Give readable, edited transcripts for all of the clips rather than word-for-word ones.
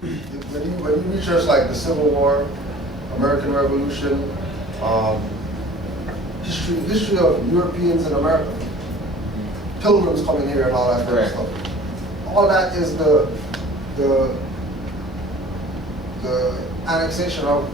when you research like the Civil War, American Revolution, history of Europeans in America, pilgrims coming here and all that kind of stuff. All that is the annexation of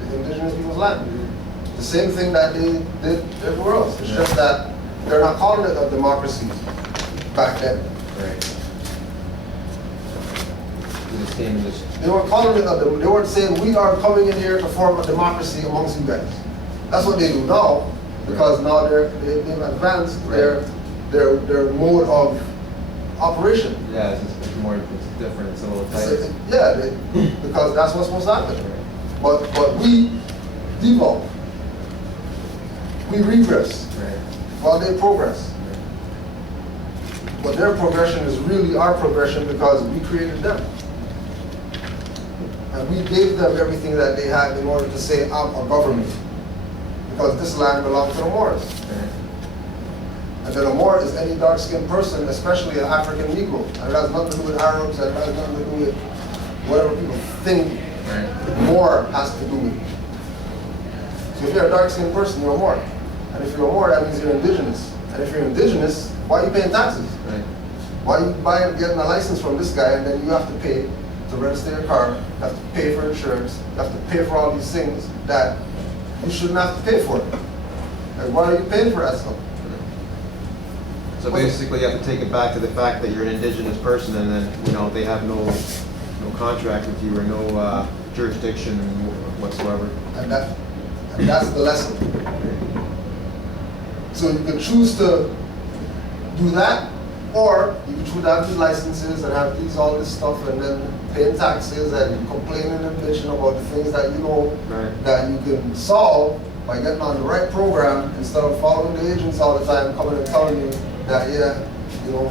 the indigenous people's land. The same thing that they did everywhere else. It's just that they're not calling it a democracy back then. Right. They weren't calling it a, they weren't saying we are coming in here to form a democracy amongst you guys. That's what they do now, because now they've advanced their mode of operation. Yeah, it's more, it's different, it's a little tighter. Yeah, because that's what's supposed to happen. But we devolve. We regress while they progress. But their progression is really our progression because we created them. And we gave them everything that they had in order to say, I'm a government. Because this land belongs to the Moors. And then a Moor is any dark-skinned person, especially an African Negro. And it has nothing to do with Arabs, and it has nothing to do with whatever people think Moor has to do with. So if you're a dark-skinned person, you're a Moor. And if you're a Moor, that means you're indigenous. And if you're indigenous, why are you paying taxes? Why are you getting a license from this guy and then you have to pay to register your car, you have to pay for insurance, you have to pay for all these things that you shouldn't have to pay for. Like, why are you paying for that stuff? So basically you have to take it back to the fact that you're an indigenous person and then, they have no contract with you or no jurisdiction whatsoever. And that's the lesson. So you can choose to do that, or you can choose to have these licenses and have all this stuff and then paying taxes and complaining and bitching about the things that you know that you can solve by getting on the right program instead of following the agents all the time coming and telling you that, if you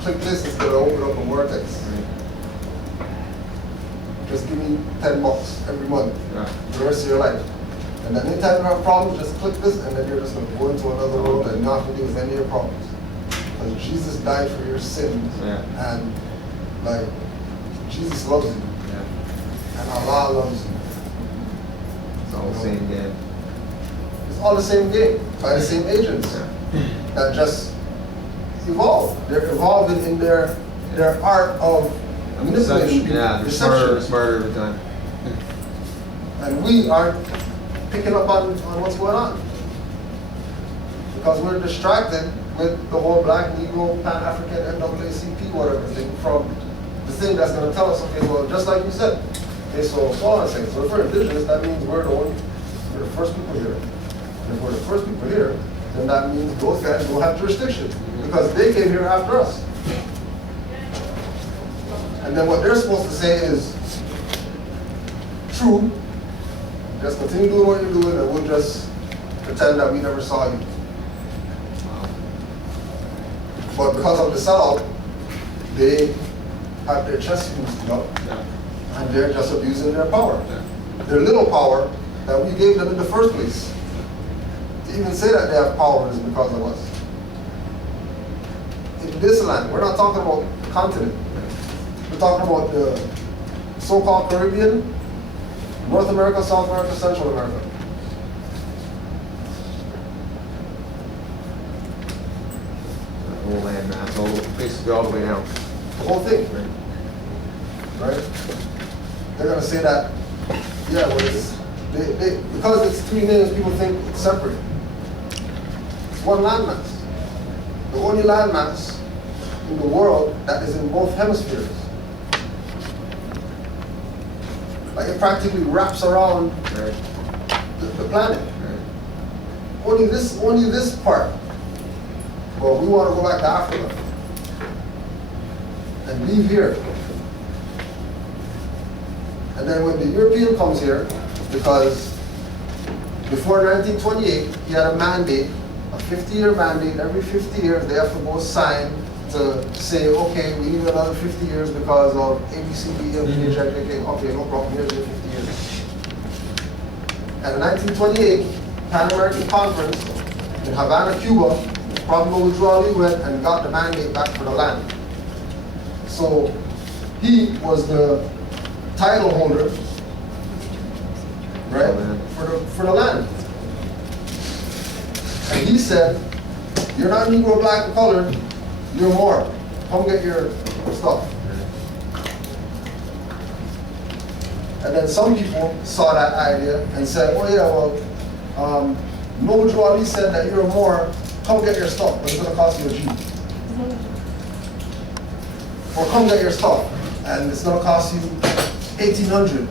click this, it's going to open up a vortex. Just give me $10 every month for the rest of your life. And then anytime you have problems, just click this and then you're just going to go into another world and not have to deal with any of your problems. Because Jesus died for your sins. And Jesus loves you. And Allah loves you. It's all the same game. It's all the same game by the same agents that just evolve. They're evolving in their art of manipulation. Yeah, they're smarter every time. And we aren't picking up on what's going on. Because we're distracted with the whole Black, Negro, Pan-African, NAACP, whatever thing, from the thing that's going to tell us, okay, well, just like you said, okay, so on and so if we're indigenous, that means we're the first people here. And if we're the first people here, then that means those guys don't have jurisdiction because they came here after us. And then what they're supposed to say is true. Just continue doing what you're doing, and we'll just pretend that we never saw you. But because of the sellout, they have their chest boosted up, and they're just abusing their power. Their little power that we gave them in the first place. To even say that they have power is because of us. In this land, we're not talking about the continent. We're talking about the so-called Caribbean, North America, South America, Central America. The whole land mass, basically all the way down. The whole thing. Right? They're going to say that, well, because it's three names, people think it's separate. It's one landmass. The only landmass in the world that is in both hemispheres. Like it practically wraps around the planet. Only this part. Well, we want to go back to Africa and leave here. And then when the European comes here, because before 1928, he had a mandate, a 50-year mandate. Every 50 years, they have to go sign to say, okay, we need another 50 years because of ABCD, okay, no problem, here's your 50 years. And in 1928, Pan-American Conference in Havana, Cuba, probably know which route we went and got the mandate back for the land. So he was the title holder, right, for the land. And he said, you're not Negro, black, or colored, you're more. Come get your stuff. And then some people saw that idea and said, oh yeah, well, no Joe Ali said that you're more, come get your stuff, but it's gonna cost you a G. Or come get your stuff, and it's gonna cost you $1,800.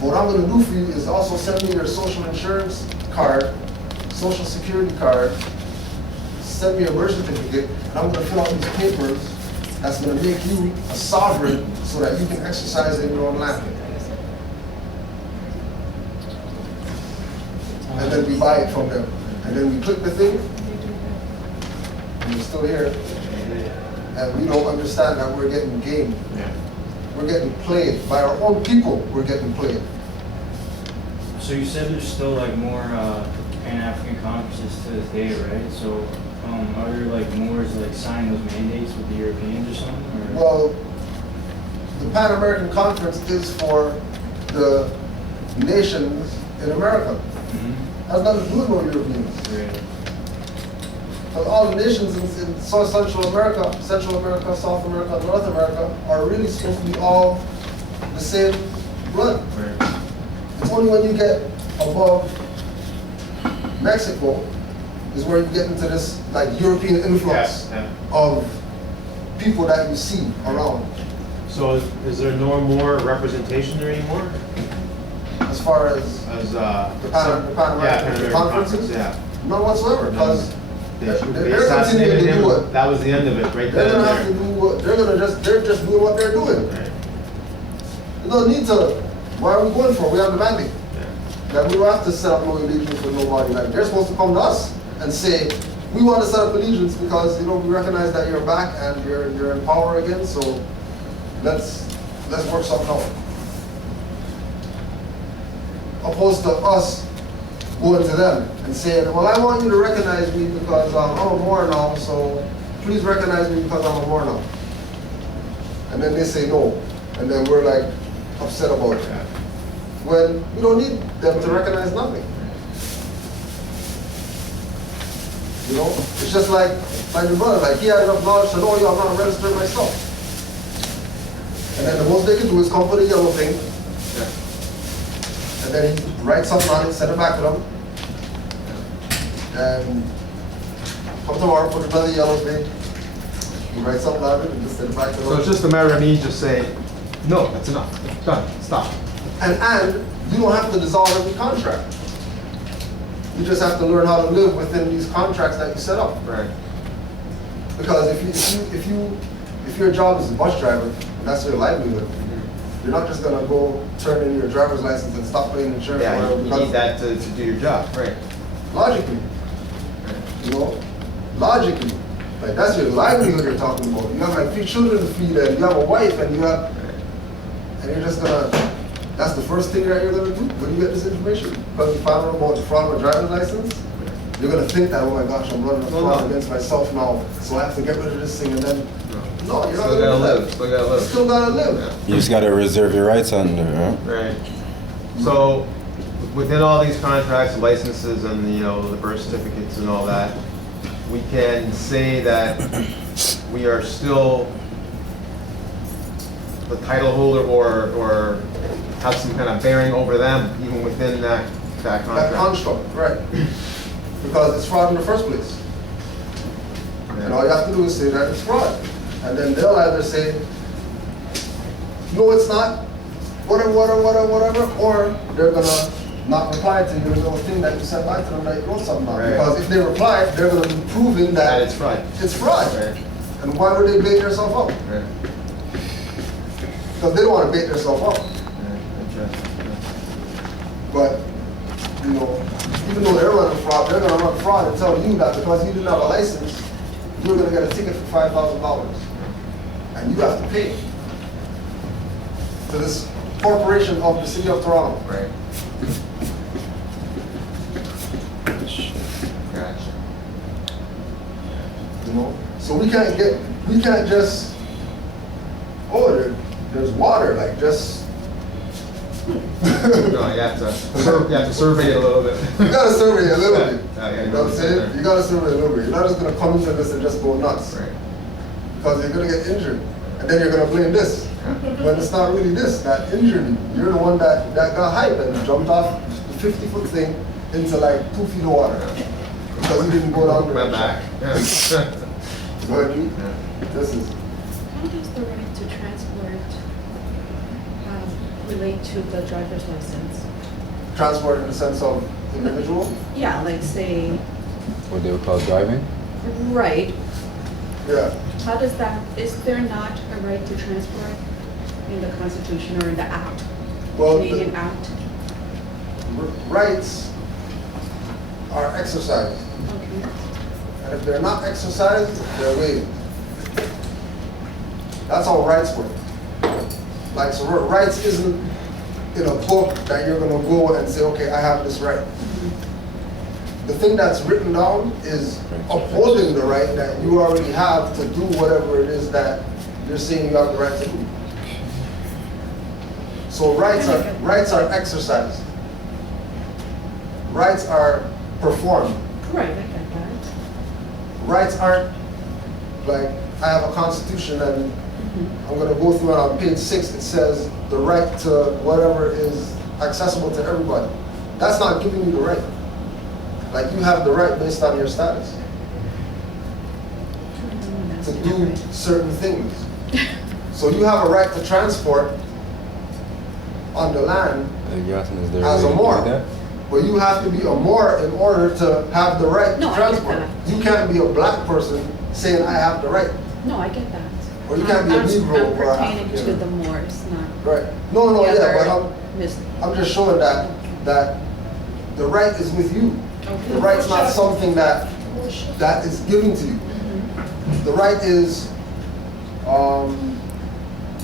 What I'm gonna do for you is also send me your social insurance card, social security card, send me a birth certificate, and I'm gonna fill out these papers that's gonna make you a sovereign so that you can exercise in your own land. And then we buy it from them. And then we click the thing, and we're still here. And we don't understand that we're getting gamed. We're getting played. By our own people, we're getting played. So you said there's still like more Pan-African conferences to this day, right? So are there like more like signing those mandates with the Europeans or something? Or? Well, the Pan-American Conference is for the nations in America. Has nothing to do with no Europeans. Right. Because all the nations in Central America, South America, North America are really supposed to be all the same blood. Right. It's only when you get above Mexico is where you get into this like European influence of people that you see around. So is there no more representation there anymore? As far as the Pan-American conferences, none whatsoever, because they're continuing to do it. That was the end of it, right They're there. gonna have to do what they're just doing what they're doing. Right. You don't need to. Why are we going for? We have the mandate. Yeah. That we don't have to set up no allegiance with nobody. Like they're supposed to come to us and say, we want to set up allegiance because we recognize that you're back and you're in power again. So let's work something out. Opposed to us going to them and saying, well, I want you to recognize me because I'm a Moor now, so please recognize me because I'm a Moor now. And then they say no, and then we're like upset about it. When we don't need them to recognize nothing. You know, it's just like my new brother, like he had enough knowledge to know, I'm not registered myself. And then the most they can do is come put a yellow thing, and then he writes something on it, send it back to them, and come tomorrow, put another yellow thing, he writes something on it, and just send it back to them. So it's just a matter of me just saying, no, that's enough, done, stop. And you don't have to dissolve every contract. You just have to learn how to live within these contracts that you set up. Right. Because if your job is a bus driver, and that's your livelihood, you're not just gonna go turn in your driver's license and stop paying insurance. Yeah, or you need that to do your job, right? Logically, logically, like that's your livelihood you're talking about. You have like 3 children to feed, and you have a wife, and and you're just gonna. That's the first thing that you're gonna do when you get this information. Because you find out about the fraud of a driver's license, you're gonna think that, oh my gosh, I'm running a fraud against myself now, so I have to get rid of this thing, and then no, you're not Still gotta live. Still gotta live. You still gotta live. You just gotta reserve your rights on there, huh? Right. So within all these contracts, licenses, and the birth certificates and all that, we can say that we are still the title holder or have some kind of bearing over them even within that contract. That construct, right? Because it's fraud in the first place. Yeah. And all you have to do is say that it's fraud. And then they'll either say, no, it's not, whatever, or they're gonna not reply to your little thing that you sent back to them that you wrote something on. Right. Because if they reply, they're gonna be proving that it's fraud. It's fraud. Right. And why would they bait themselves up? Right. Because they don't want to bait themselves up. But, even though they're running fraud, they're gonna run fraud and tell you that because you didn't have a license, you're gonna get a ticket for $5,000. And you have to pay to this corporation of the city of Toronto. Right. Gotcha. So we can't just, there's water, like just. No, you have to survey it a little bit. You gotta survey it a little bit. Yeah, You know what I'm saying? You gotta survey it a little bit. You're not just gonna come into this and just go nuts. Right. Because you're gonna get injured. And then you're gonna blame this. When it's not really this that injured you. You're the one that got hype and jumped off the 50-foot thing into like 2 feet of water. Because you didn't go down the My right back. track. Go ahead, Lee. This is. How does the right to transport relate to the driver's license? Transport in the sense of individual? Yeah, like say, What they would call driving? right, Yeah. how does that, is there not a right to transport in the Constitution or in the Act? Well, Canadian Act? rights are exercised. Okay. And if they're not exercised, they're waived. That's how rights work. Like, so rights isn't in a book that you're gonna go and say, okay, I have this right. The thing that's written down is upholding the right that you already have to do whatever it is that you're saying you have the right to do. So rights are exercised. Rights are performed. Right, I get that. Rights aren't like, I have a constitution and I'm gonna go through it on page 6, it says the right to whatever is accessible to everybody. That's not giving you the right. Like, you have the right based on your status to do certain things. So you have a right to transport on the land as a Moor. But you have to be a Moor in order to have the right No, to I get transport. that. You can't be a black person saying I have the right. No, I get that. Or you can't be a I'm Negro or pertaining to African. the Moors, not Right. No, the yeah, but other mis- I'm just showing that the right is with you. Okay. The right's not something that is given to you. The right is,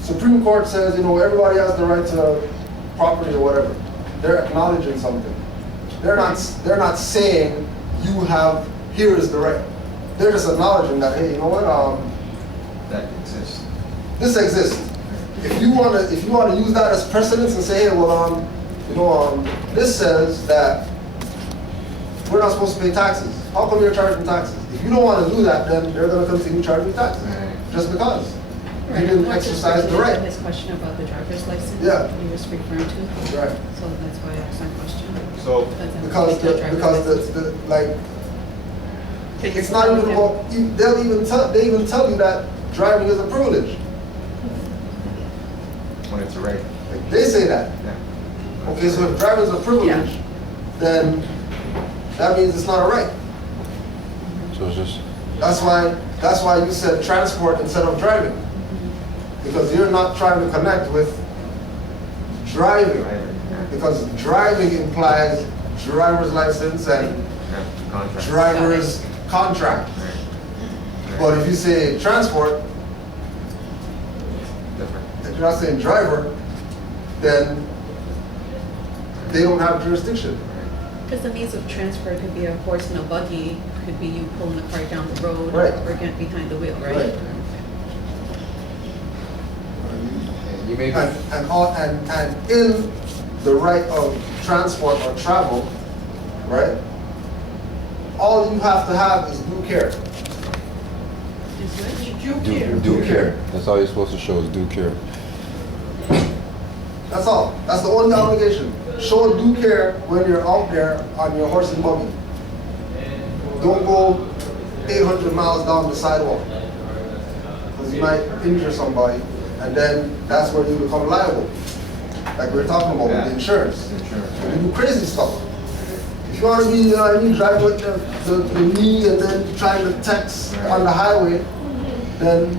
Supreme Court says, you know, everybody has the right to property or whatever. They're acknowledging something. They're not saying you have, here is the right. They're just acknowledging that, hey, you know what, That exists. this exists. If you wanna use that as precedence and say, hey, well, this says that we're not supposed to pay taxes. How come you're charging taxes? If you don't want to do that, then they're going to continue charging taxes. Just because Right. you didn't More just exercise the related to right. His question about the driver's license. Yeah. He was referring to. Right. So that's why I asked that question. So, Because it's not even about, they even tell you that driving is a privilege. when it's a right. Like, they say that. Yeah. Okay, so if driving is a privilege, then that means it's not a right. So it's just, That's why you said transport instead of driving. Because you're not trying to connect with driving. Because driving implies driver's license and Yeah, contract. driver's contract. Right. But if you say transport, Different. if you're not saying driver, then they don't have jurisdiction. Because the means of transfer could be a horse and a buggy, could be you pulling the cart down the road, Right. or get behind the wheel, right? Right. You may be, And in the right of transport or travel, right? All you have to have is due care. due care. That's all you're supposed to show is due care. That's all. That's the only obligation. Show due care when you're out there on your horse and buggy. Don't go 800 miles down the sidewalk, because you might injure somebody, and then that's where you become liable. Like we were talking about with the insurance. insurance, You right? do crazy stuff. If you want to be, you know what I mean, driving with the knee and then trying to text on the highway, then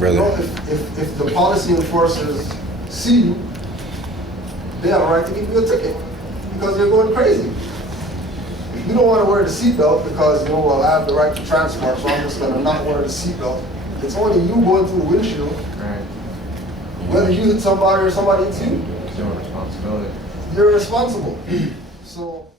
you know, if the policy enforcers see you, they have a right to give you a ticket because you're going crazy. If you don't want to wear the seatbelt because, you know, well, I have the right to transport, so I'm just going to not wear the seatbelt. It's only you going through the windshield. Right. Whether you hit somebody or somebody hits you, It's your responsibility. you're responsible.